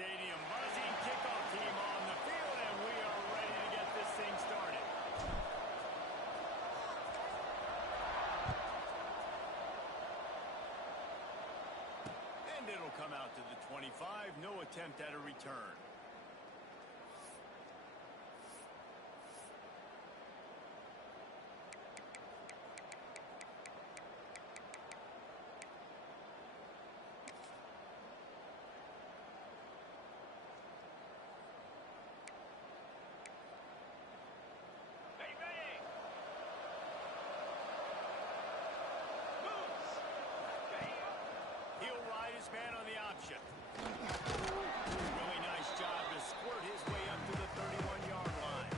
stadium. Buzzing kickoff team on the field, and we are ready to get this thing started. And it'll come out to the 25. No attempt at a return. Man on the option. Really nice job to squirt his way up to the 31-yard line.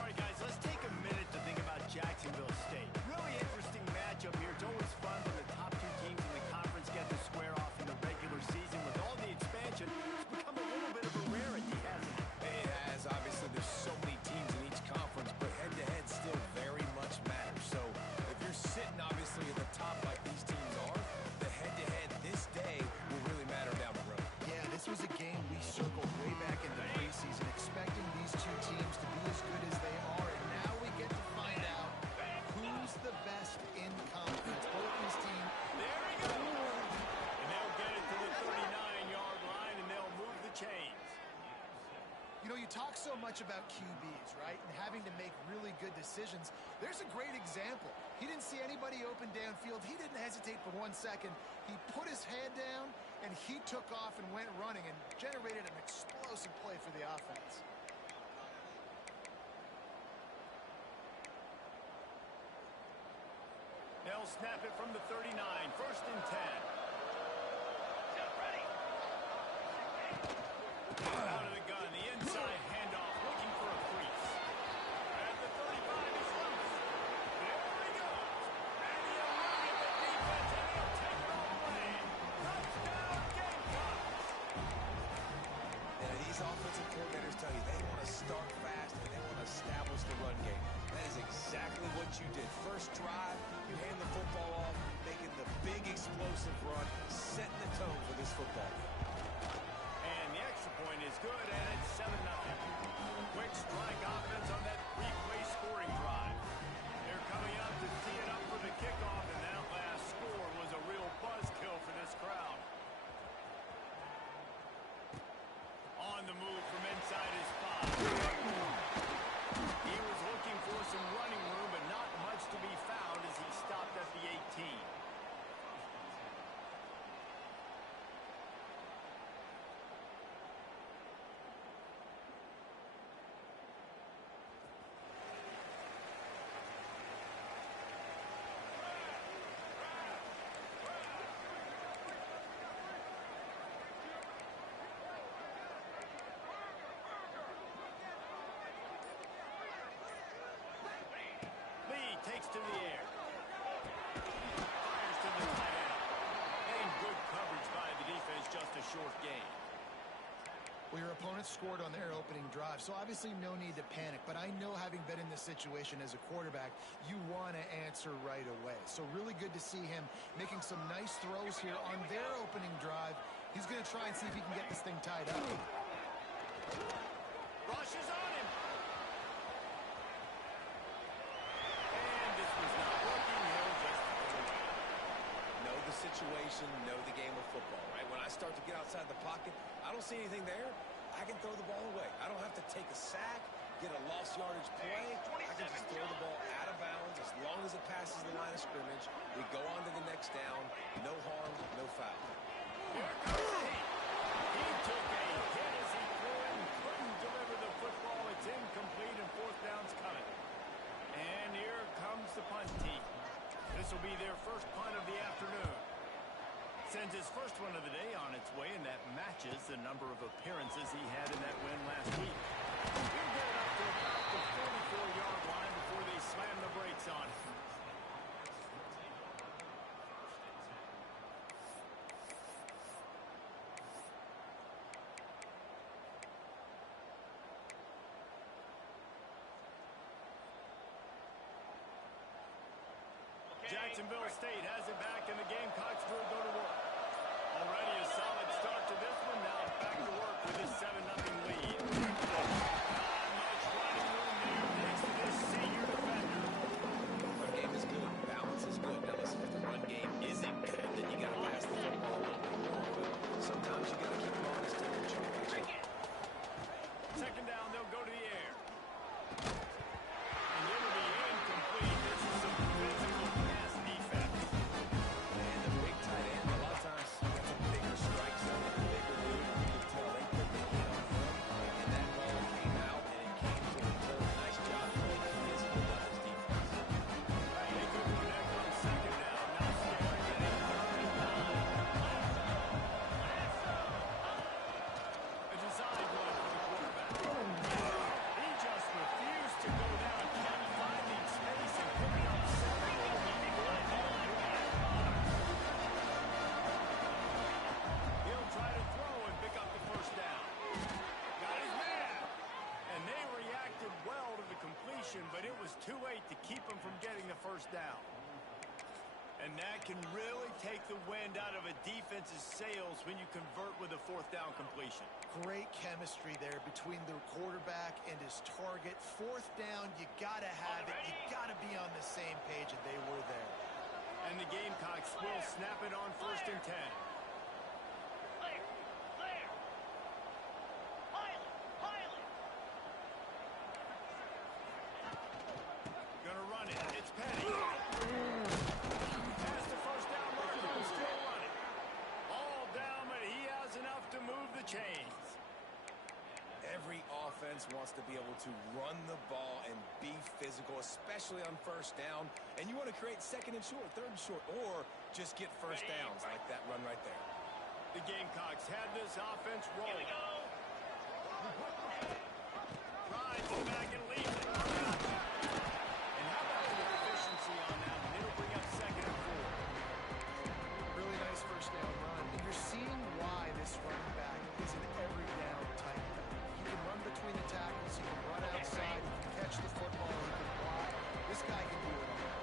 All right, guys, let's take a minute to think about Jacksonville State. Really interesting matchup here. It's always fun when the top two teams in the conference get to square off in the regular season. With all the expansion, it's become a little bit of a rarity, hasn't it? It has. Obviously, there's so many teams in each conference, but head-to-head still very much matters. So if you're sitting, obviously, at the top like these teams are, the head-to-head this day will really matter down the road. Yeah, this was a game we circled way back in the preseason, expecting these two teams to be as good as they are, and now we get to find out who's the best in conference. Both these teams. There he goes! And they'll get it to the 39-yard line, and they'll move the chains. You know, you talk so much about QBs, right, and having to make really good decisions. There's a great example. He didn't see anybody open downfield. He didn't hesitate for 1 second. He put his head down, and he took off and went running and generated an explosive play for the offense. They'll snap it from the 39, 1st and 10. Out of the gun, the inside handoff, looking for a crease. At the 35, he's loose. There he goes. And he'll run at the defense, and he'll take it all the way. Touchdown, Gamecocks. And these offensive coordinators tell you they want to start fast and they want to establish the run game. That is exactly what you did. First drive, you hand the football off, making the big explosive run, setting the tone for this football game. And the extra point is good, and it's 7-0. Quick strike offense on that three-play scoring drive. They're coming out to tee it up for the kickoff, and that last score was a real buzzkill for this crowd. On the move from inside his 5. He was looking for some running room, but not much to be found as he stopped at the 18. Takes to the air. Fires to the tight end. Getting good coverage by the defense, just a short gain. Well, your opponent scored on their opening drive, so obviously no need to panic. But I know, having been in this situation as a quarterback, you want to answer right away. So really good to see him making some nice throws here on their opening drive. He's going to try and see if he can get this thing tied up. Rushes on him. Situation, know the game of football, right? When I start to get outside the pocket, I don't see anything there. I can throw the ball away. I don't have to take a sack, get a lost yardage play. I can just throw the ball out of bounds as long as it passes the line of scrimmage. We go on to the next down. No harm, no foul. Here comes the heat. He took a hit as he threw it and couldn't deliver the football. It's incomplete and 4th down's coming. And here comes the punt team. This will be their first punt of the afternoon. Sends his first one of the day on its way, and that matches the number of appearances he had in that win last week. He'll get it up to about the 44-yard line before they slam the brakes on him. Jacksonville State has it back, and the Gamecocks will go to work. Already a solid start to this one. Now back to keep them from getting the first down. And that can really take the wind out of a defense's sails when you convert with a fourth down completion. Great chemistry there between the quarterback and his target. Fourth down, you got to have it. You got to be on the same page, and they were there. And the Gamecocks will snap it on 1st and 10. Gonna run it. It's Petty. Past the first down marker and still running. All down, but he has enough to move the chains. Every offense wants to be able to run the ball and be physical, especially on first down. And you want to create 2nd and short, 3rd and short, or just get first downs like that run right there. The Gamecocks had this offense rolling. Rides it back and leaves it. And how about the efficiency on that? And it'll bring up 2nd and 4. Really nice first down run. And you're seeing why this running back is an every down type back. He can run between the tackles. He can run outside. He can catch the football. He can block. This guy can do it all.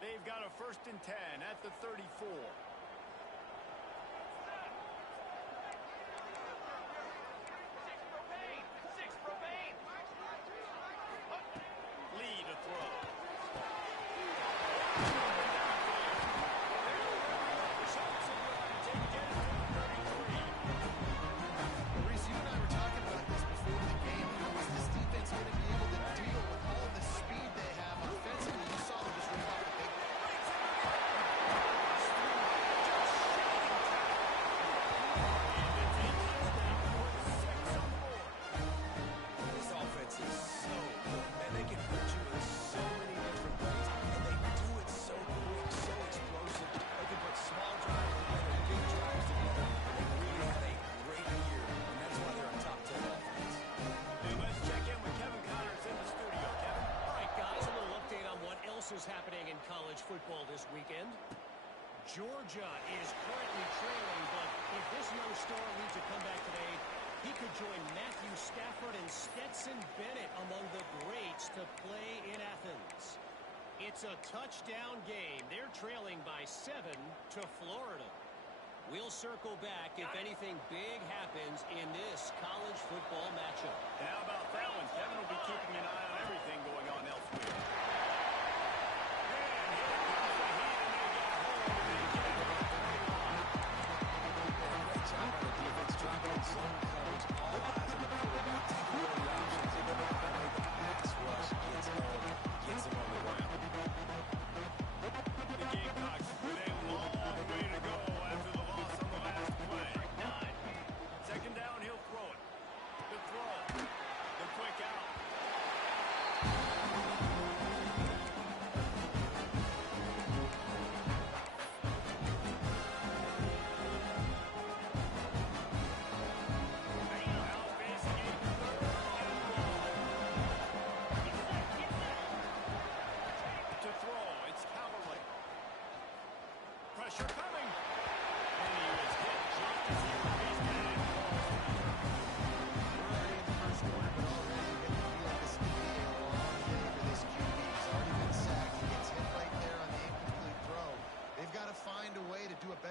They've got a 1st and 10 at the 34. Lee to throw. Reese, you and I were talking about this before the game. How is this defense going to be able to deal with all the speed they have offensively? You saw them just rip off the big This offense is so good, man. They can hurt you in so many different ways, and they do it so quick, so explosive. They can put small drives together, big drives together. They really had a great year, and that's why they're a top 10 offense. Hey, let's check in with Kevin Connors in the studio. Kevin? All right, guys, a little update on what else is happening in college football this weekend. Georgia is currently trailing, but if this young star leads a comeback today, he could join Matthew Stafford and Stetson Bennett among the greats to play in Athens. It's a touchdown game. They're trailing by 7 to Florida. We'll circle back if anything big happens in this college football matchup. And how about that one? Kevin will be keeping an eye on everything going on elsewhere. Great job by the defense, dropping in zone coverage, all eyes on the quarterback, taking away the options, and then finally the pass rush gets him on the ground. The Gamecocks with a long way to go after the loss on the last play. 2nd down, he'll throw it. The throw. The quick out.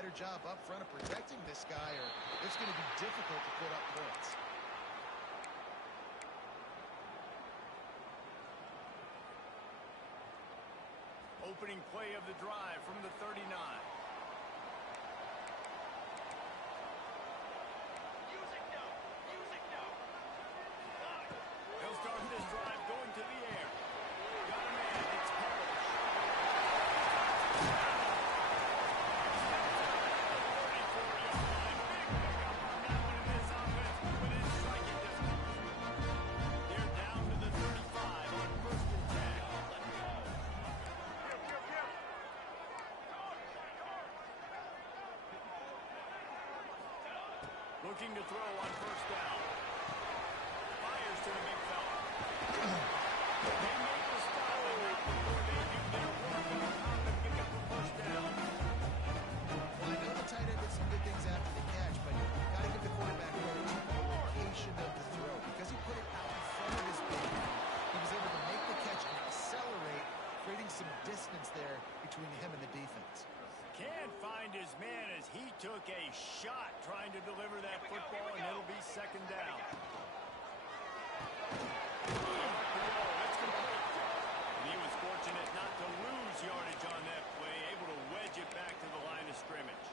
better job up front of protecting this guy, or it's going to be difficult to put up points. Opening play of the drive from the 39. He'll start this drive going to the air. Got a man. It's Parrish. They're down to the 35 on 1st and 10. Looking to throw on 1st down. Fires to the big fella. They make the stop, and right before they do their work, they'll come and pick up the 1st down. Well, I know the tight end did some good things after the catch, but you got to give the quarterback credit to the location of the throw. Because he put it out in front of his big man, he was able to make the catch and accelerate, creating some distance there between him and the defense. Can't find his man as he took a shot trying to deliver that football, and it'll be 2nd down. That's complete. And he was fortunate not to lose yardage on that play, able to wedge it back to the line of scrimmage.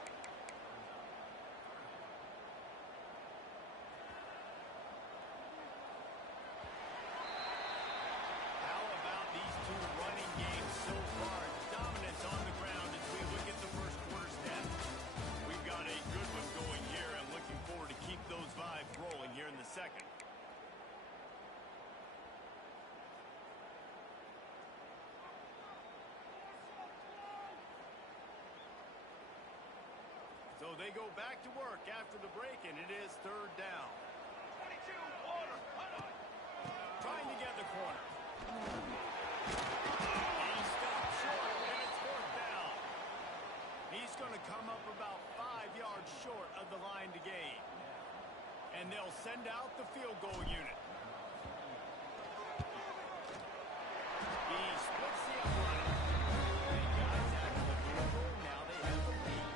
How about these two running games so far? Dominance on the ground as we look at the 1st quarter stats. We've got a good one going here. I'm looking forward to keep those vibes rolling here in the 2nd. So they go back to work after the break, and it is 3rd down. Trying to get the corner. He stopped short, and it's 4th down. He's going to come up about 5 yards short of the line to gain. And they'll send out the field goal unit. He splits the upright. The guys after the field goal, now they have the lead.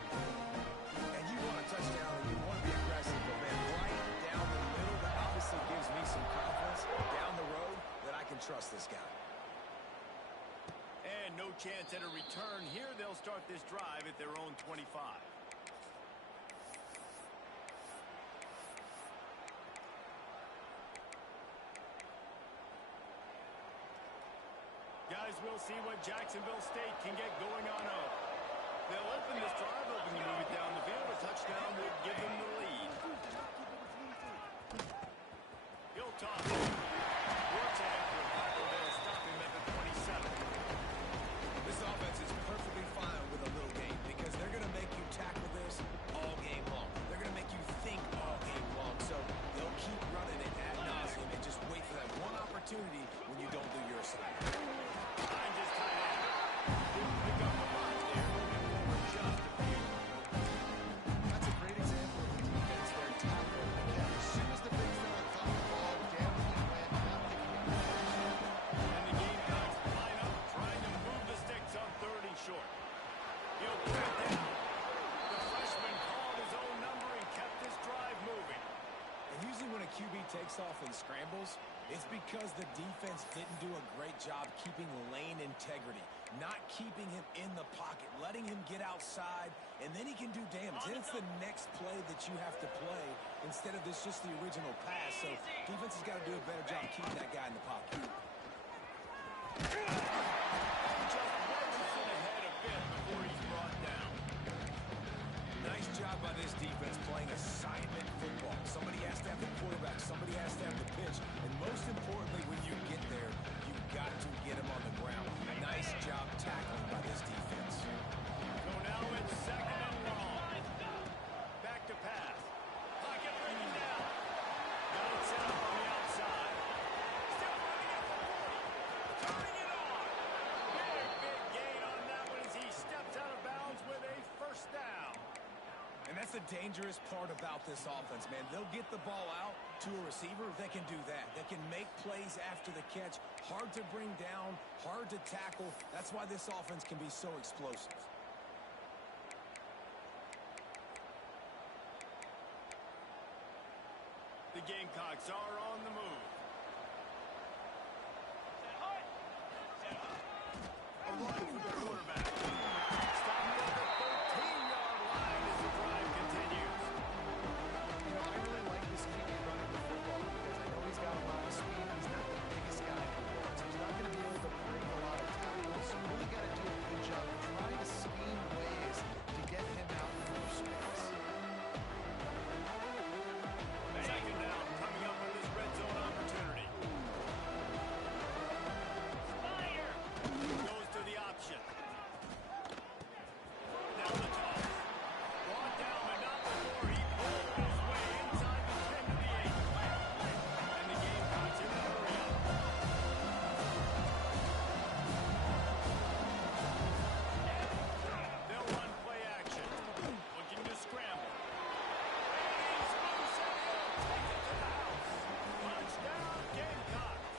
And you want a touchdown and you want to be aggressive, but man, right down the middle, that obviously gives me some confidence down the road that I can trust this guy. And no chance at a return here. They'll start this drive at their own 25. Guys, we'll see what Jacksonville State can get going on up. They'll open this drive, hoping to move it down the field. A touchdown would give them the lead. He'll toss it. Works ahead for a couple. They'll stop him at the 27. This offense is perfectly fine with a little game because they're going to make you tackle this all game long. They're going to make you think all game long. So they'll keep running it ad nauseum and just wait for that one opportunity when you don't do your side. Behind his tight end. Didn't pick up a lot there. Moving forward just a few. That's a great example of the defense there tackling the catch. As soon as the big fella caught the ball, down he went, not picking up the catch. And the Gamecocks line up, trying to move the sticks on 3rd and short. He'll put it down. The freshman called his own number and kept this drive moving. And usually when a QB takes off and scrambles, it's because the defense didn't do a great job keeping lane integrity, not keeping him in the pocket, letting him get outside, and then he can do damage. Then it's the next play that you have to play instead of this just the original pass. So defense has got to do a better job keeping that guy in the pocket. Just wedges it ahead a bit before he's brought down. Nice job by this defense playing assignment football. Somebody has to have the quarterback, somebody has to have the pitch, and most importantly, when you get there, you've got to get him on the ground. Nice job tackling by this defense. So now it's 2nd and long. Back to pass. Pocket bringing down. Got it set up on the outside. Still running at the 40. Turning it on. Big gain on that one as he steps out of bounds with a 1st down. And that's the dangerous part about this offense, man. They'll get the ball out to a receiver. They can do that. They can make plays after the catch. Hard to bring down, hard to tackle. That's why this offense can be so explosive. The Gamecocks are on the move. A run for the quarterback. Stopped at the 13-yard line as the drive continues. You know, I really like this QB running the football because I know he's got a lot of speed. He's not the biggest guy in the world, so he's not going to be able to break a lot of tackles. So you really got to do a good job of trying to scheme ways to get him out for space. Second down coming up on this red zone opportunity. Goes to the option. Now the toss. Brought down, but not before he pulled his way inside the 10 to the 8. And the Gamecocks in a hurry up. They'll run play action. Looking to scramble. And he's loose and he'll take it to the house. Touchdown, Gamecocks.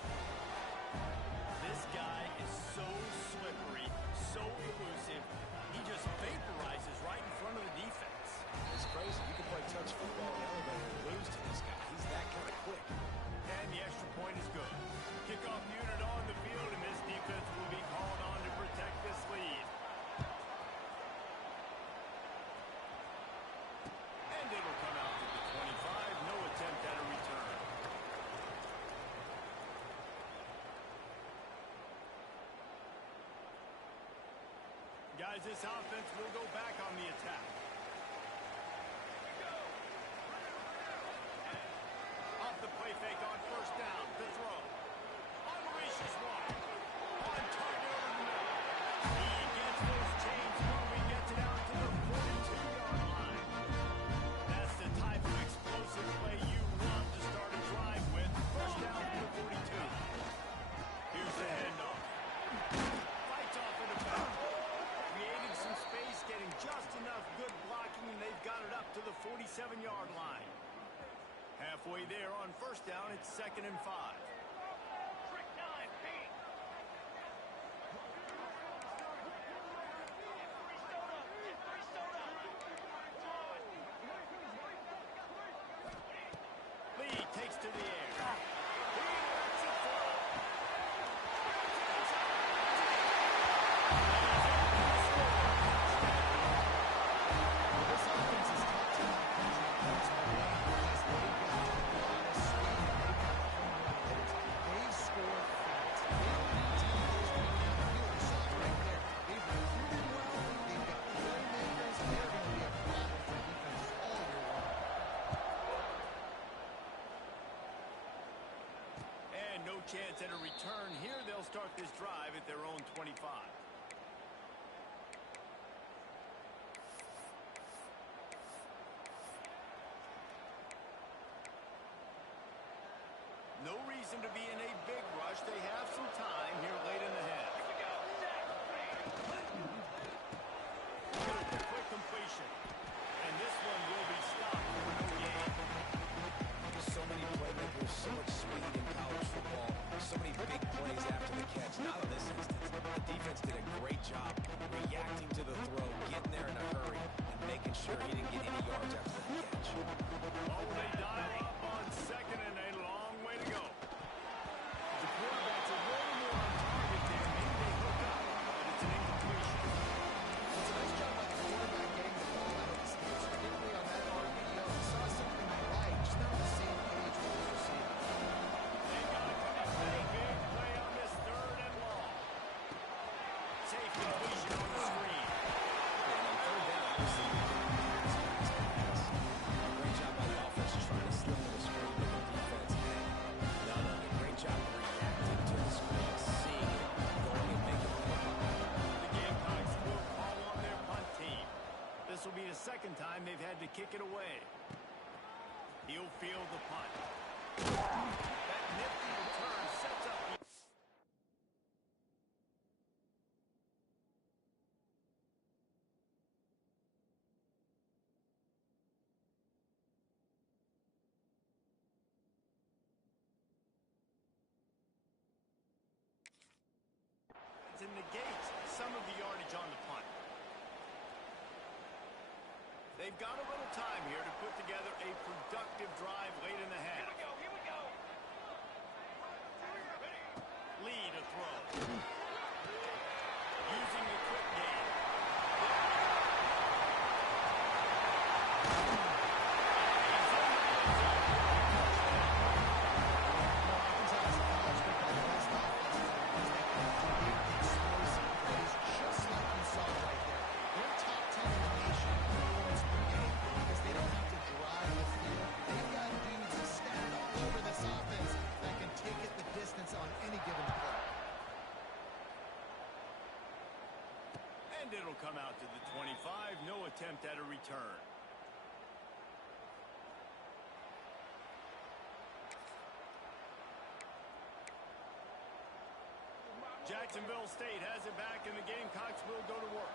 This guy is so slippery, so elusive. He just vaporizes right in front of the defense. It's crazy. You can play touch football in the elevator and lose to this guy. He's that kind of quick. And the extra point is good. Kickoff unit on the field, and this defense will be called on to protect this lead. And it'll come out to the 25. No attempt at a return. Guys, this offense will go back on the attack. Off the play fake on first down. The throw. Unleashes one. On target over the middle. He gets those chains moving, gets it out to the 42-yard line. That's the type of explosive play you want to start a drive with. First down to the 42. Here's the handoff. Fights off in the back. Creating some space, getting just enough good blocking, and they've got it up to the 47-yard line. Halfway there on first down, it's 2nd and 5. Lee takes to the air. He lets it fly. This offense is top to top. That's why they've got a lot of speed. They've got home run hitters. They score fast. They don't need to use those right down the field. You saw it right there. They've recruited well. They've got playmakers. They're going to be a problem for defenses all year long. And no chance at a return here. They'll start this drive at their own 25. No reason to be in a big rush. They have some time here late in the half. Quick completion. And this one will be stopped for no gain. So many playmakers, so much speed in college football, so many big plays after the catch. Not in this instance. The defense did a great job reacting to the throw, getting there in a hurry, and making sure he didn't get any yards after the catch. Oh, they dial up on 2nd and a long way to go. The quarterback's a little more on target there. Maybe they hook up, but it's an incompletion. It's a nice job by the quarterback getting the ball out of his hands, particularly on that RPO. He saw something he liked, just not on the same page with his receiver. They got to come up with a big play on this 3rd and long. Safe completion on the screen. And on third down, obviously, great job by the offense just trying to slip on the screen with the defense. None of it. Great job reacting to the screen, seeing it, going and making a play. The Gamecocks will call on their punt team. This will be the 2nd time they've had to kick it away. He'll field the punt. That nifty return sets up the... and negates some of the yardage on the punt. They They've got a little time here to put together a productive drive late in the half. Here we go. Lead a throw. Using the quick game. And it'll come out to the 25. No attempt at a return. Jacksonville State has it back, and the Gamecocks will go to work.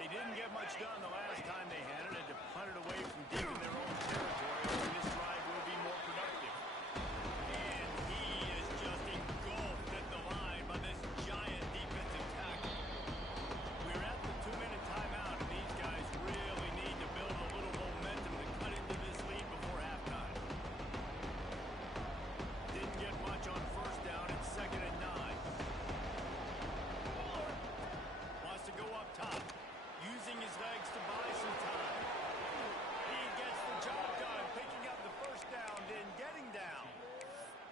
They didn't get much done the last time they had it. Had to punt it away from deep in their own territory. And this drive will be more productive. And he is just engulfed at the line by this giant defensive tackle. We're at the 2-minute timeout, and these guys really need to build a little momentum to cut into this lead before halftime. Didn't get much on first down. It's 2nd and 9. Wants to go up top, using his legs to buy some time. He gets the job done, picking up the first down, then getting down.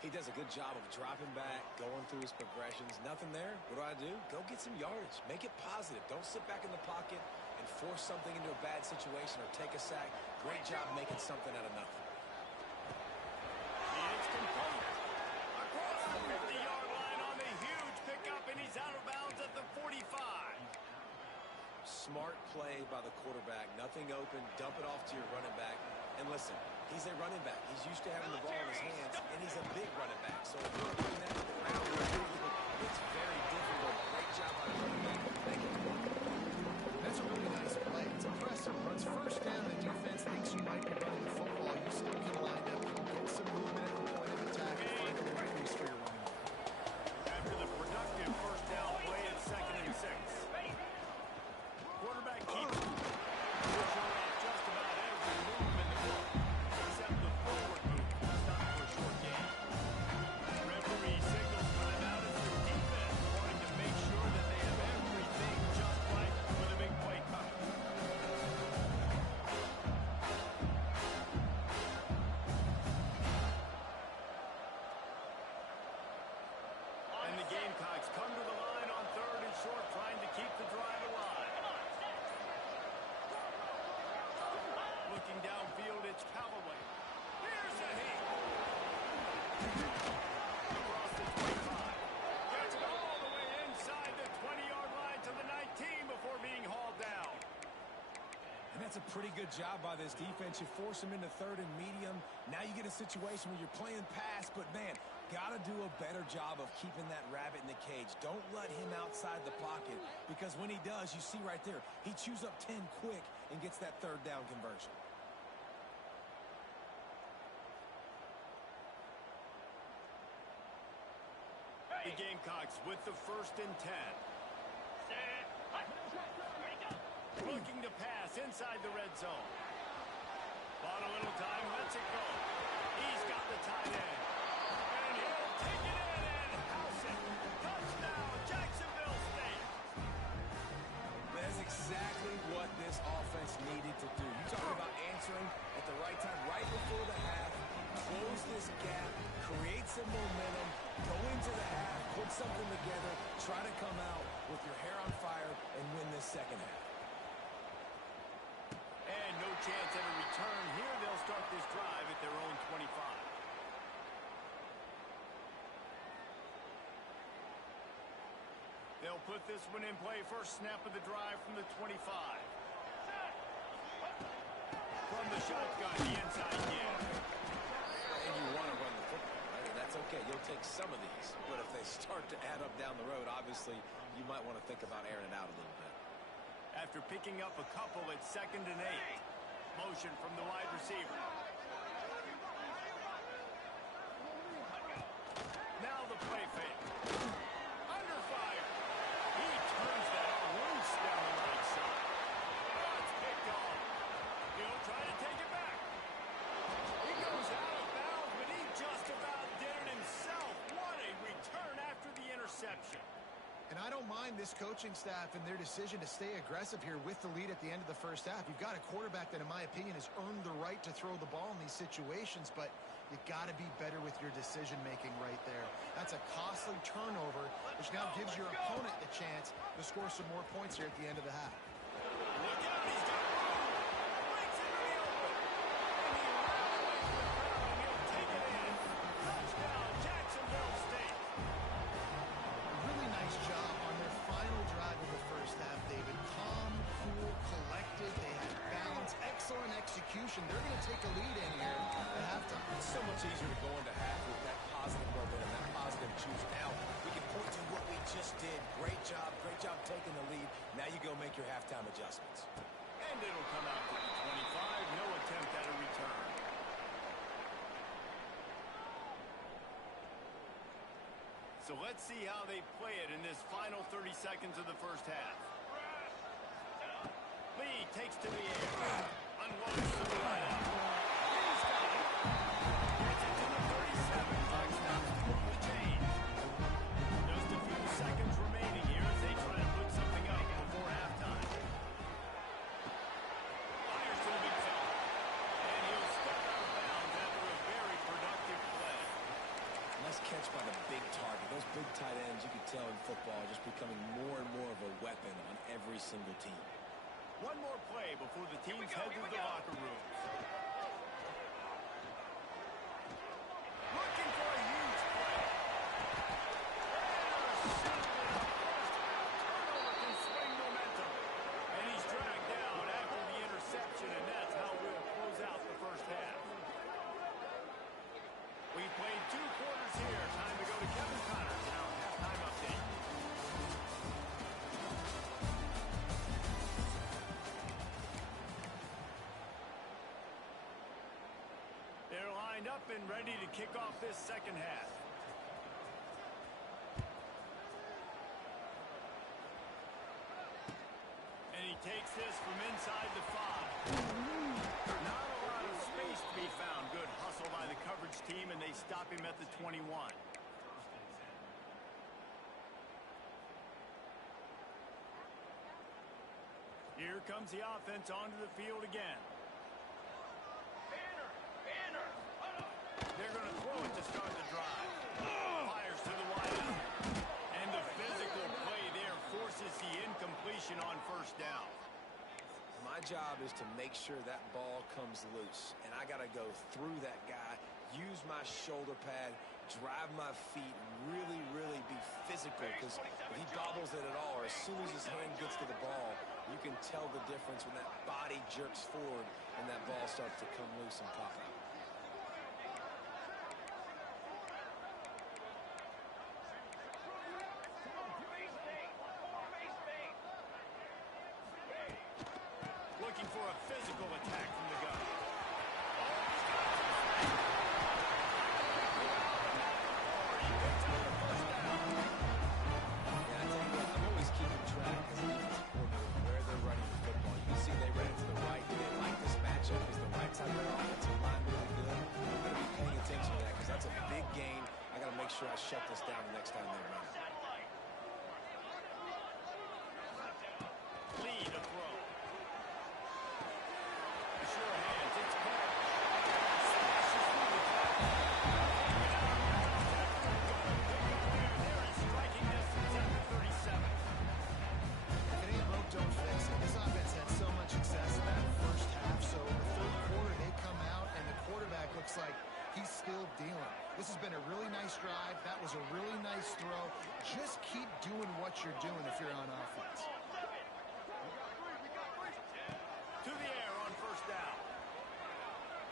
He does a good job of dropping back, going through his progressions. Nothing there. What do? Go get some yardage. Make it positive. Don't sit back in the pocket and force something into a bad situation or take a sack. Great job making something out of nothing. It's complete. Across the 50-yard line on the huge pickup, and he's out of bounds at the 45. Smart play by the quarterback. Nothing open. Dump it off to your running back. And listen, he's a running back. He's used to having the ball in his hands, and he's a big running back. So if you're putting that to the ground, it's very difficult. Great job by the running back. Thank you. That's a really nice play. It's impressive. Once first down, the defense thinks you might be running the football. You still can line up, get some movement at the point of attack, and find a way to crease for your running back. After the productive first down play, it's 2nd and 6. Quarterback keeps pushing off just about every move in the book, except the forward move. Stop for a short gain. Referee signals timeout as the defense wanting to make sure that they have everything just right for the big play coming. And the Gamecocks come to the line on 3rd and short, trying to keep the drive alive. Looking downfield, it's Callaway. Here's a hit. Across the 25. Gets it all the way inside the 20-yard line to the 19 before being hauled down. And that's a pretty good job by this defense. You force him into 3rd and medium. Now you get a situation where you're playing pass, but man, got to do a better job of keeping that rabbit in the cage. Don't let him outside the pocket, because when he does, you see right there, he chews up 10 quick and gets that 3rd down conversion. The Gamecocks with the 1st and 10. Looking to pass inside the red zone. Bought a little time, lets it go. He's got the tight end. And he'll take it in and house it. Touchdown, Jacksonville State. That's exactly what this offense needed to do. You talk about answering at the right time, right before the half, close this gap, create some momentum, go into the half, put something together, try to come out with your hair on fire and win this second half. And no chance at a return here. They'll start this drive at their own 25. They'll put this one in play. First snap of the drive from the 25. From the shotgun, the inside give. And you want to run the football, right? And that's okay. You'll take some of these. But if they start to add up down the road, obviously, you might want to think about airing it out a little bit. After picking up a couple, it's 2nd and 8. Motion from the wide receiver. Now the play fake. Under fire. He turns that loose down the right side. Oh, it's picked off. blame this coaching staff and their decision to stay aggressive here with the lead at the end of the first half. You've got a quarterback that, in my opinion, has earned the right to throw the ball in these situations, but you got to be better with your decision-making right there. That's a costly turnover, which now gives your opponent the chance to score some more points here at the end of the half. Look out, he's got room. Breaks into the open. And he ran away from the crowd, and he'll take it in. Touchdown, Jacksonville State. A really nice job on their final drive of the first half, David. Calm, cool, collected. They had balance, excellent execution. They're going to take a lead in here at halftime. It's so much easier to go into half with that positive momentum, that positive juice. Now, we can point to what we just did. Great job taking the lead. Now you go make your halftime adjustments. And it'll come out to the 25. No attempt at a return. So let's see how they play it in this final 30 seconds of the first half. Lee takes to the air. Unloads to the right. He's got it. Gets it to the 37. Touchdown to the chain. Just a few seconds remaining here as they try to put something up before halftime. Fires to the big fella. And he'll step out of bounds after a very productive play. Nice catch by the big target. Those big tight ends, you can tell in football, are just becoming more and more of a weapon on every single team. One more play before the teams head to the locker rooms. Looking for a huge play. Turnover can swing momentum. And he's dragged down after the interception, and that's how we'll close out the first half. We played 2 quarters here. Time to go to Kevin Connors now. Halftime update. They're lined up and ready to kick off this second half. And he takes this from inside the 5. Not a lot of space to be found. Good hustle by the coverage team, and they stop him at the 21. Here comes the offense onto the field again. They're going to throw it to start the drive. Fires to the wideout. And the physical play there forces the incompletion on first down. My job is to make sure that ball comes loose, and I got to go through that guy, use my shoulder pad, drive my feet, really, really be physical, because if he bobbles it at all, or as soon as his hand gets to the ball, you can tell the difference when that body jerks forward and that ball starts to come loose and pop out. Looking for a physical attack from the gun. I'm always keeping track as a defensive coordinator of where they're running the football. You can see they ran it to the right. They like this matchup. Is the right side of their offensive line really good? I'm going to be paying attention to that because that's a big gain. I got to make sure I shut this down the next time they run it. Lead a throw. Sure hands. It's caught. Smashes through the tackle. There is striking distance at the 37. If it ain't broke, don't fix it. This offense had so much success in that first half, so in the third quarter they come out and the quarterback looks like he's still dealing. This has been a really nice drive. That was a really nice throw. Just keep doing what you're doing if you're on offense. To the air on first down.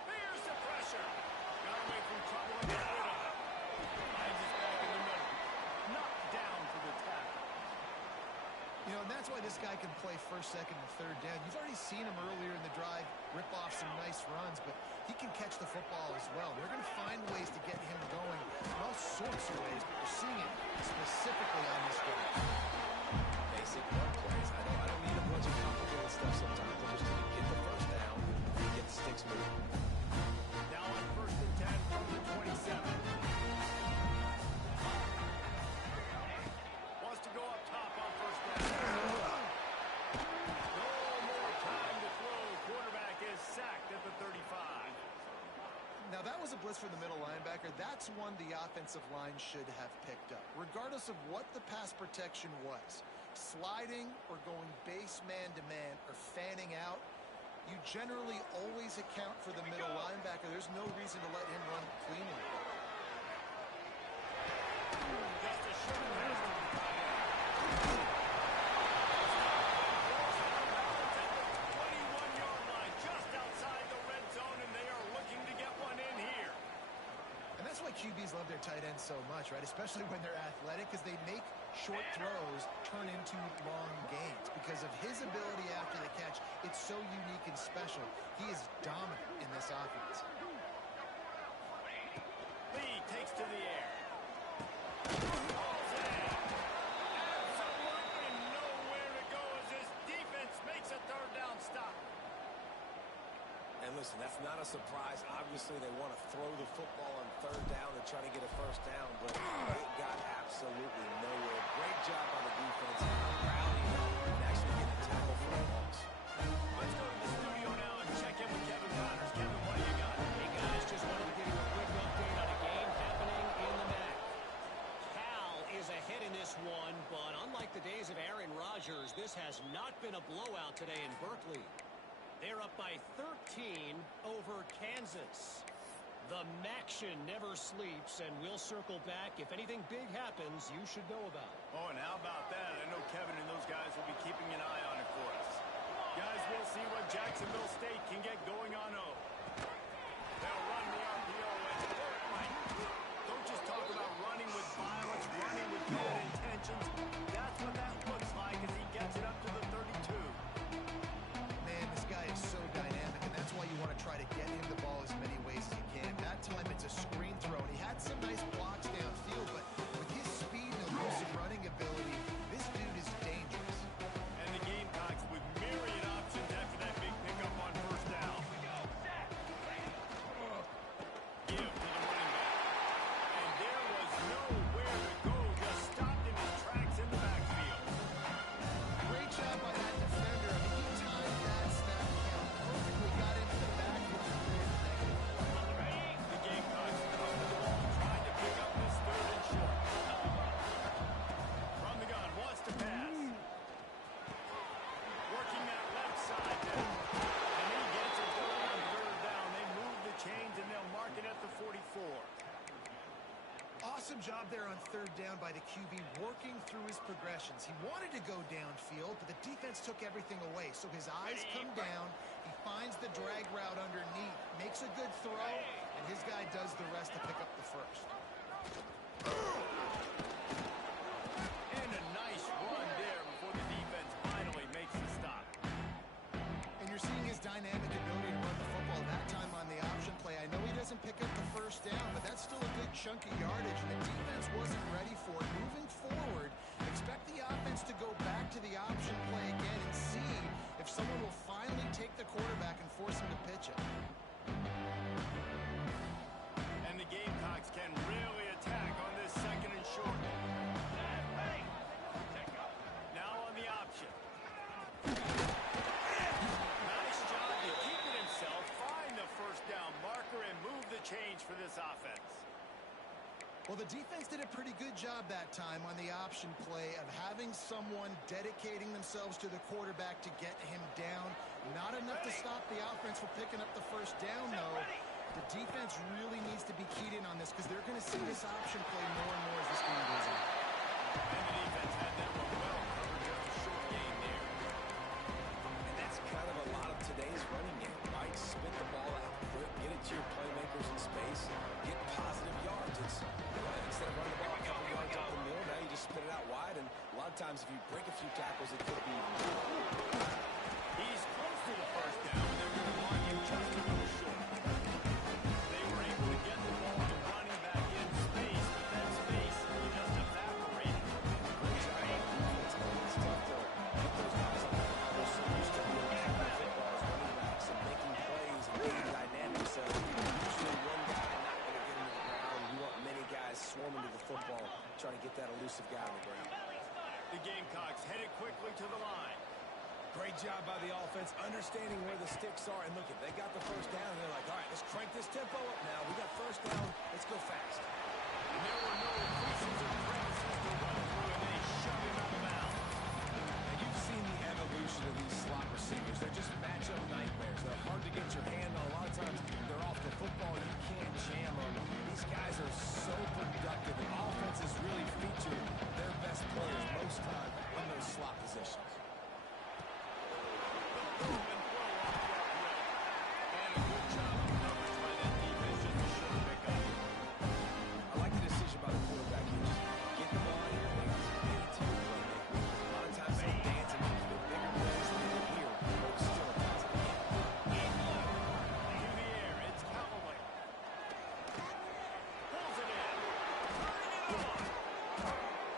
Here's the pressure. Got away from trouble and got rid of it. Finds his back in the middle. Knocked down for the tackle. You know, and that's why this guy can play first, second, and third down. You've already seen him earlier in the drive rip off some nice runs, but he can catch the football as well. They're going to find ways to get him going in all sorts of ways, but we're seeing it specifically on this drive. Basic run plays. I don't need a bunch of complicated stuff sometimes. I just need to get the first down and get the sticks moving. Now on first and 10 from the 27. Wants to go up top on first Now, that was a blitz for the middle linebacker. That's one the offensive line should have picked up, regardless of what the pass protection was. Sliding or going base man-to-man or fanning out, you generally always account for the middle linebacker. There's no reason to let him run cleanly. Just a short pass to the tight end. At the 21-yard line, just outside the red zone, and they are looking to get one in here. And that's why QBs love their tight ends so much, right? Especially when they're athletic, because they make short throws turn into long gains. Because of his ability after the catch, it's so unique and special. He is dominant in this offense. Lee takes to the air. Hauls it in. Absolutely nowhere to go as this defense makes a third down stop. And listen, that's not a surprise. Obviously, they want to throw the football on third down and try to get a first down, but it got absolutely nowhere. Great job by the defense, rallying up and actually getting a tackle for a loss. Let's go to the studio now and check in with Kevin Connors. Kevin, what do you got? Hey, guys, just wanted to give you a quick update on a game happening in the MAC. Cal is ahead in this one, but unlike the days of Aaron Rodgers, this has not been a blowout today in Berkeley. They're up by 13 over Kansas. The Maction never sleeps, and we'll circle back. If anything big happens, you should know about it. Oh, and how about that? I know Kevin and those guys will be keeping an eye on it for us. Guys, we'll see what Jacksonville State can get going on O. They'll run the RPO and work right. Don't just talk about running with violence, running with bad intentions. That's what that looks like as he gets it up to the 32. Man, this guy is so dynamic, and that's why you want to try to get him the ball as many ways as you can. That time it's a screen throw, and he had some nice blocks downfield, but with his speed and elusive running ability, this dude is dangerous. And the Gamecocks with myriad options after that big pickup on first down. Give to the running back. And there was nowhere to go, just stopped in his tracks in the backfield. Great job by that defender. I mean, he timed that snap count perfectly, got into the backfield and cleared the negative. The Gamecocks come to the ball, trying to pick up this third and short. From the gun, wants to pass. Working that left side there. And he gets it going on third down. They move the chains, and they'll mark it at the 44. Awesome job there on third down by the QB, working through his progressions. He wanted to go downfield, but the defense took everything away. So his eyes come down. He finds the drag route underneath, makes a good throw, and his guy does the rest to pick up the first. And a nice run there before the defense finally makes the stop. And you're seeing his dynamic ability to run the football that time on the option play. I know he doesn't pick up the first down, but that's still a good chunk of yardage, and the defense wasn't ready for it. Moving forward, expect the offense to go back to the option play again and see if someone will finally take the quarterback and force him to pitch it. And the Gamecocks can really attack on this second and short. Now on the option. Nice job to keep it himself, find the first down marker, and move the change for this offense. Well, the defense did a pretty good job that time on the option play of having someone dedicating themselves to the quarterback to get him down. Not enough to stop the offense from picking up the first down, though. The defense really needs to be keyed in on this because they're going to see this option play more and more as this game goes on. And the defense had that one well covered, just a short gain there. And that's kind of a lot of today's running game, right? Spit the ball out quick, get it to your playmakers in space, get positive yards. It's instead of running the ball a couple yards up the middle, now you just spit it out wide, and a lot of times if you break a few tackles, it could be He's close to the first down, and they're going to mark him just a little short. They were able to get the ball to running back in space, but that space just evaporated. It's tough to get those guys on the ground. They're so used to being catching footballs, running backs, and making plays and being dynamic. So usually one guy not going to get into the ground. You want many guys swarming to the football, trying to get that elusive guy on the ground. The Gamecocks headed quickly to the line. Great job by the offense, understanding where the sticks are. And look, if they got the first down, they're like, all right, let's crank this this tempo up now. We got first down. Let's go fast. And there were no creases or crevices to run through, and they shoved him out of bounds. And you've seen the evolution of these slot receivers. They're just matchup nightmares. They're hard to get your hand on. A lot of times they're off the football. You can't jam them. These guys are so productive, and offenses really feature their best players most time in those slot positions. I like the decision by the quarterback here. Just get the ball in your hands, get it to your playmaker. A lot of times they'll dance and make even bigger plays than they're here, but it's still a positive hit. In the air, it's Callaway. Pulls it in. Turning it on.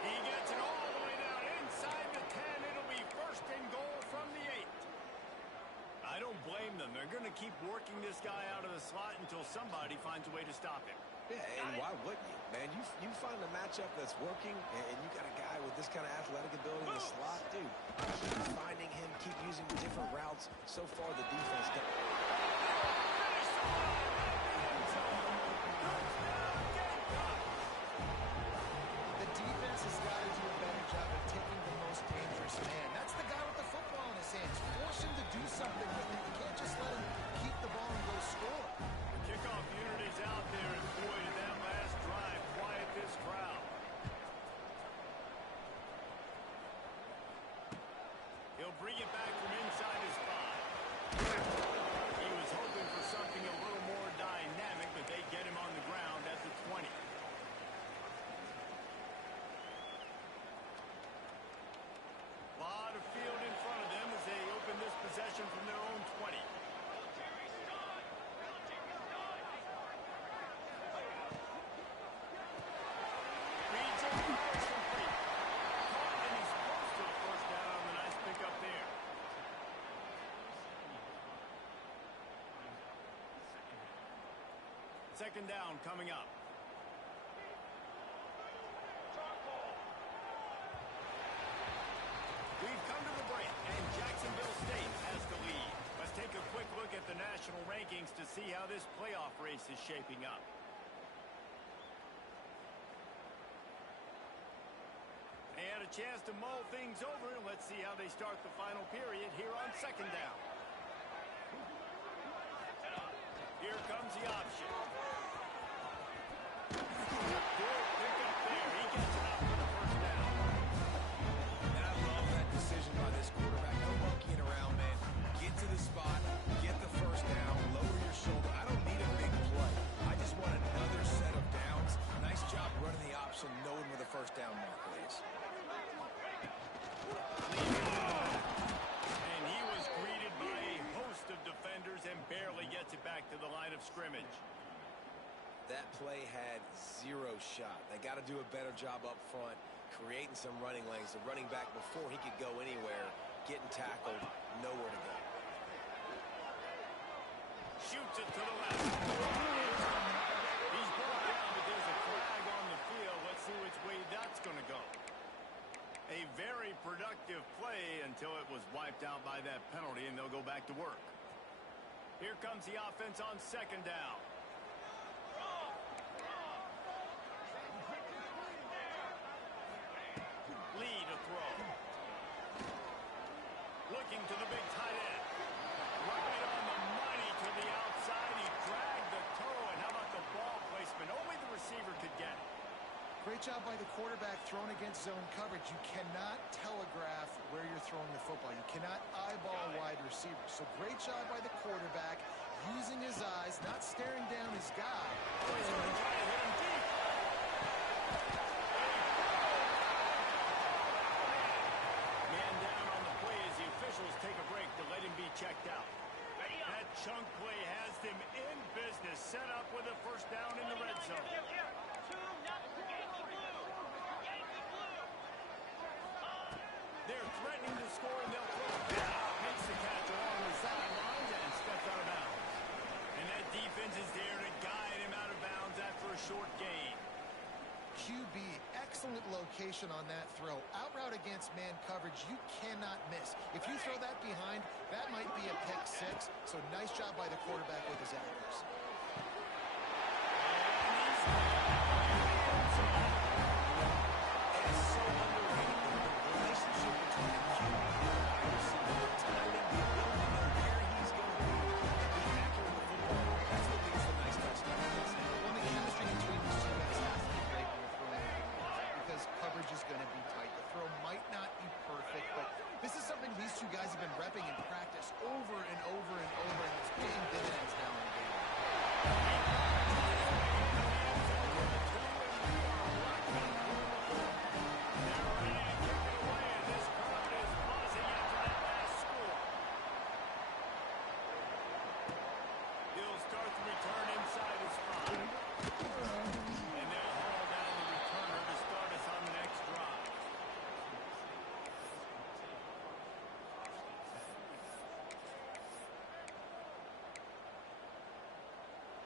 He gets it all the way down inside the 10. It'll be first and goal from the 8. I don't blame them. They're going to keep working this guy out of the slot until somebody finds a way to stop him. Yeah, and why wouldn't you? Man, you find a matchup that's working, and you got a guy with this kind of athletic ability in the slot, dude. Keep finding him, keep using different routes. So far, the defense got... The defense has got to do a better job of taking the most dangerous man. That's the guy with the football in his hands. Force him to do something with it. You can't just let him keep the ball and go score. Kickoff unit is out there, and boy, did that last drive quiet this crowd. He'll bring it back from inside his 5. He was hoping for something a little more dynamic, but they get him on the ground at the 20. Lot of field in front of them as they open this possession from their own 20. Reads it, fires complete. Caught, and he's close to the first down on the nice pickup there. Second down coming up. We've come to the break, and Jacksonville State has the lead. Let's take a quick look at the national rankings to see how this playoff race is shaping up. They had a chance to mull things over, and let's see how they start the final period here on second down. Here comes the option. Good pickup there. He gets it out for the first down. And I love that decision by this quarterback. No monkeying around, man. Get to the spot, get the first down, lower your shoulder. I don't need a big play. I just want another set of downs. Nice job running the option, knowing where the first down marker is. And he was greeted by a host of defenders and barely gets it back to the line of scrimmage. That play had zero shot. They got to do a better job up front, creating some running lanes. The running back, before he could go anywhere, getting tackled, nowhere to go. Shoots it to the left. He's brought down, but there's a flag on the field. Let's see which way that's going to go. A very productive play until it was wiped out by that penalty, and they'll go back to work. Here comes the offense on second down. Lead a throw. Looking to the big tight end. Right on the money to the outside. He dragged the toe, and how about the ball placement? Only the receiver could get it. Great job by the quarterback thrown against zone coverage. You cannot telegraph where you're throwing the football. You cannot eyeball wide receivers. So great job by the quarterback using his eyes, not staring down his guy. Oh, he's going to try to hit him deep. Man down on the play as the officials take a break to let him be checked out. That chunk play has them in business, set up with a first down in the red zone. They're threatening to score, and they'll throw it down. Makes the catch along the sidelines and steps out of bounds. And that defense is there to guide him out of bounds after a short gain. QB, excellent location on that throw. Out route against man coverage, you cannot miss. If you throw that behind, that might be a pick 6. So nice job by the quarterback with his accuracy.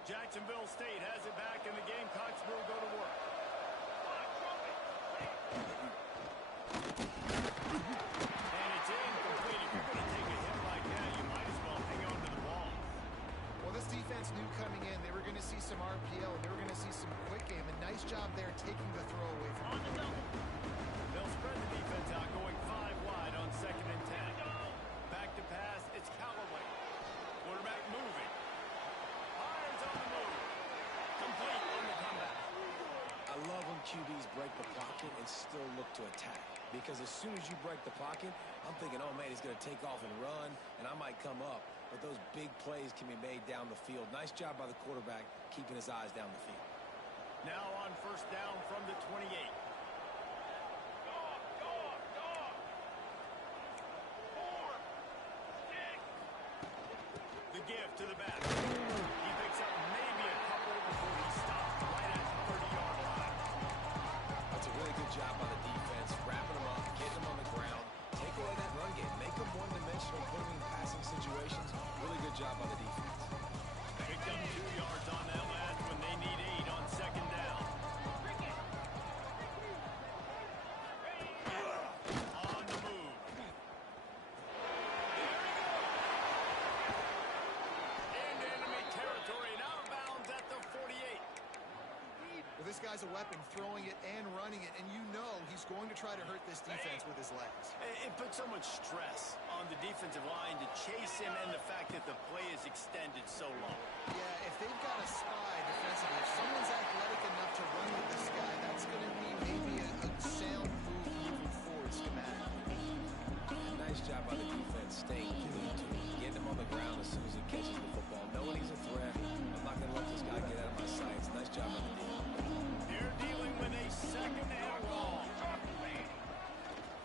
Jacksonville State has it back, and the Gamecocks will go to work. And it's incomplete. If you're going to take a hit like that, you might as well hang on to the ball. Well, this defense knew coming in they were going to see some RPO, and they were going to see some quick game. And nice job there taking the throw away from On the double. They'll spread the defense out, going 5 wide on 2nd and 10. Back to pass, it's Callaway. Quarterback moving. Fires on the move. Complete on the comeback. I love when QBs break the pocket and still look to attack. Because as soon as you break the pocket, I'm thinking, oh, man, he's going to take off and run, and I might come up. But those big plays can be made down the field. Nice job by the quarterback keeping his eyes down the field. Now on 1st down from the 28. The give to the back. He picks up maybe a couple before he stops right at the 30-yard line. That's a really good job by the defense, wrapping them up, getting them on the ground, take away that run game, make them one-dimensional, put them in passing situations. Really good job by the defense. Picked up 2 yards on that last one. They need 8 on 2nd down. On the move. Into enemy territory and out of bounds at the 48. Well, this guy's a weapon, throwing it and running it, and you know he's going to try to hurt this defense with his legs. It puts so much stress on the defensive line to chase him, and the fact that the play is extended so long. Yeah, if they've got a spy defensively, if someone's athletic enough to run with this guy, that's going to be maybe a sound move moving forward schematically. Nice job by the defense staying glued to him, getting him on the ground as soon as he catches the football, knowing he's a threat. I'm not going to let this guy get out of my sights. Nice job by the defense. They're dealing with a 2nd and long.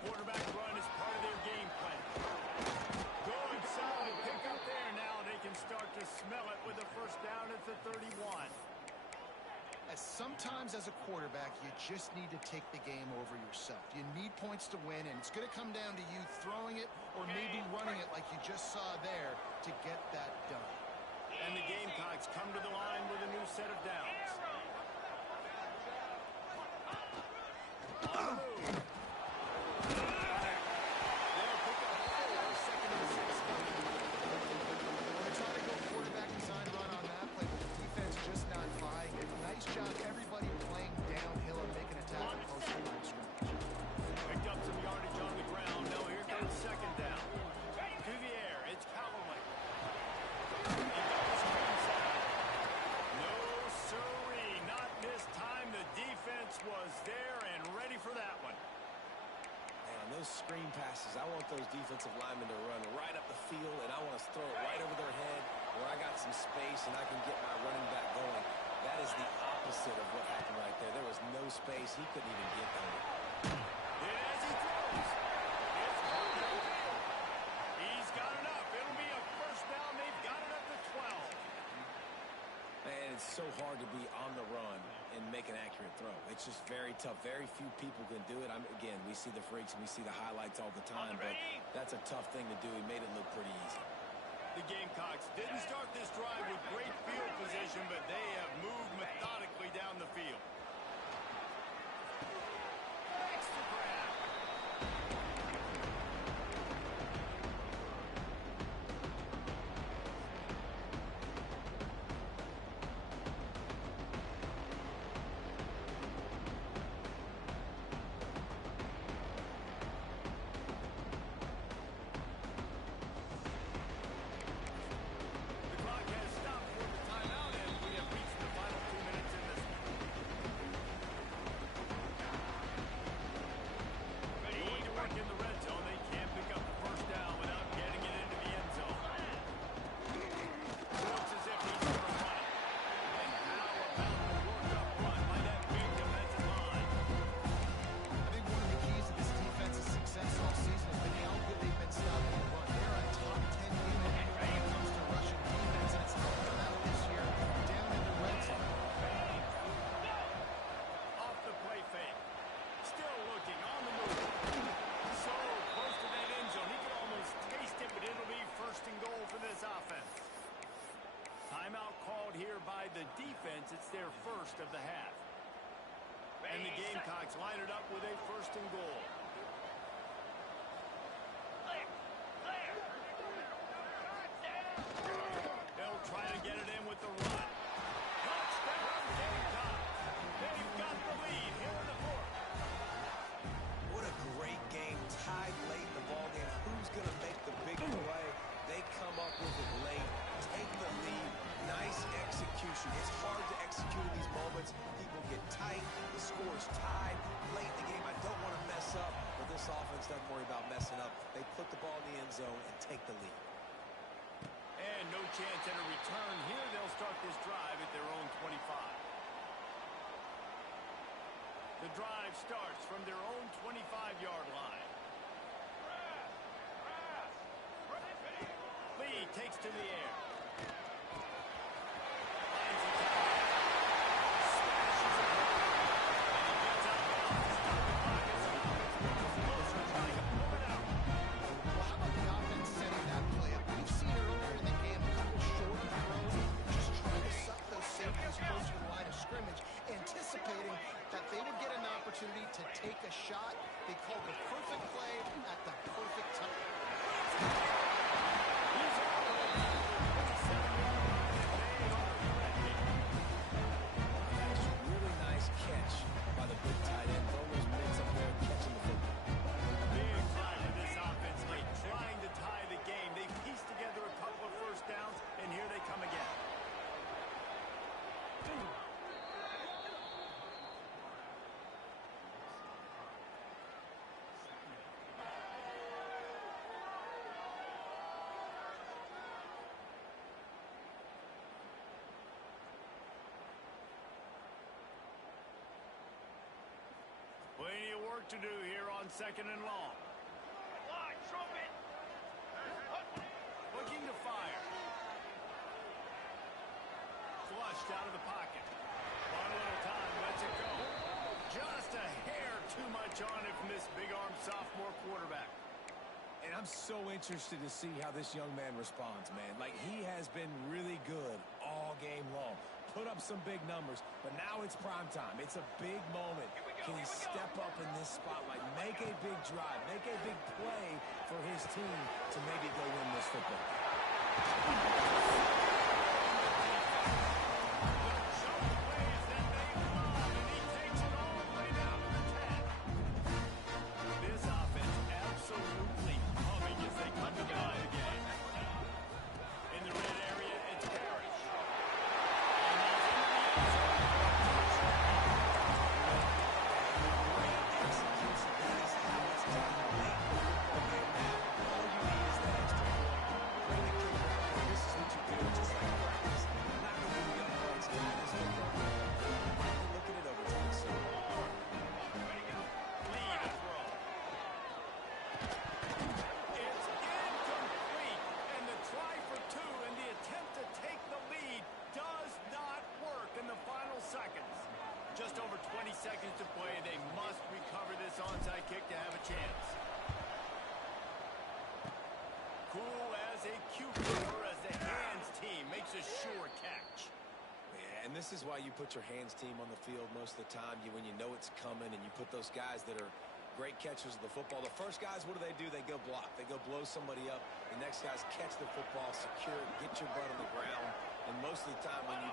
Quarterback run is part of their game plan. Good solid pick up there. Now they can start to smell it with a 1st down at the 31. Sometimes as a quarterback, you just need to take the game over yourself. You need points to win, and it's going to come down to you throwing it or maybe running it like you just saw there to get that done. And the Gamecocks come to the line with a new set of downs. On the move. They'll pick up 4, 2nd and 6 coming. They try to go quarterback design run on that play, but the defense just not buying it. Nice job, everybody playing downhill and making a tackle close to the line of scrimmage. Picked up some yardage on the ground. Now here goes 2nd down. To the air, it's Callaway. He double screens out. No siree, not this time. The defense was there and ready for that one. Man, those screen passes, I want those defensive linemen to run right up the field, and I want to throw it right over their head where I got some space and I can get my running back going. That is the opposite of what happened right there. There was no space. He couldn't even get there. And as he throws, it's caught downfield. He's got enough. It'll be a 1st down. They've got it up to 12. Man, it's so hard to be on the run and make an accurate throw. It's just very tough. Very few people can do it. Again, we see the freaks and we see the highlights all the time, but that's a tough thing to do. He made it look pretty easy. The Gamecocks didn't start this drive with great field position, but they have moved methodically down the field. Next to grab. The clock has stopped for the out here by the defense. It's their first of the half. And the Gamecocks line it up with a 1st and goal. They'll try to get it in with the run. Touchdown, Gamecocks. They've got the lead here in the 4th. What a great game. Tied late in the ballgame. Who's going to make the big play? They come up with it late. Take the lead. Nice execution. It's hard to execute in these moments. People get tight. The score's tied. Late in the game, I don't want to mess up. But this offense doesn't worry about messing up. They put the ball in the end zone and take the lead. And no chance at a return here. They'll start this drive at their own 25. The drive starts from their own 25-yard line. Lee takes to the air. Finds the target. Smashes it home. And he gets out of bounds. Stuck in the pocket. Closer trying to pull it out. Well, how about the offense setting that play up? We've seen earlier in the game a couple shorter throws, just trying to suck those safeties closer to the line of scrimmage, anticipating that they would get an opportunity to take a shot. They called the perfect play at the perfect time. He's all the way down to the 27-yard line, and they are threatening. That's a really nice catch by the big tight end. Throwing those mitts up there and catching the football. Big drive for this offense late, trying to tie the game. They pieced together a couple of 1st downs, and here they come again. Plenty of work to do here on 2nd and long. Looking to fire. Flushed out of the pocket. One little time, lets it go. Just a hair too much on it from this big-armed sophomore quarterback. And I'm so interested to see how this young man responds, man. Like, he has been really good all game long. Put up some big numbers, but now it's prime time. It's a big moment. Can he step up in this spotlight, make a big drive, make a big play for his team to maybe go win this football game? Just over 20 seconds to play. They must recover this onside kick to have a chance. Cool as a cucumber as the hands team makes a sure catch. Yeah, and this is why you put your hands team on the field most of the time. When you know it's coming and you put those guys that are great catchers of the football. The first guys, what do? They go block. They go blow somebody up. The next guys catch the football, secure it, get your butt on the ground. And most of the time when you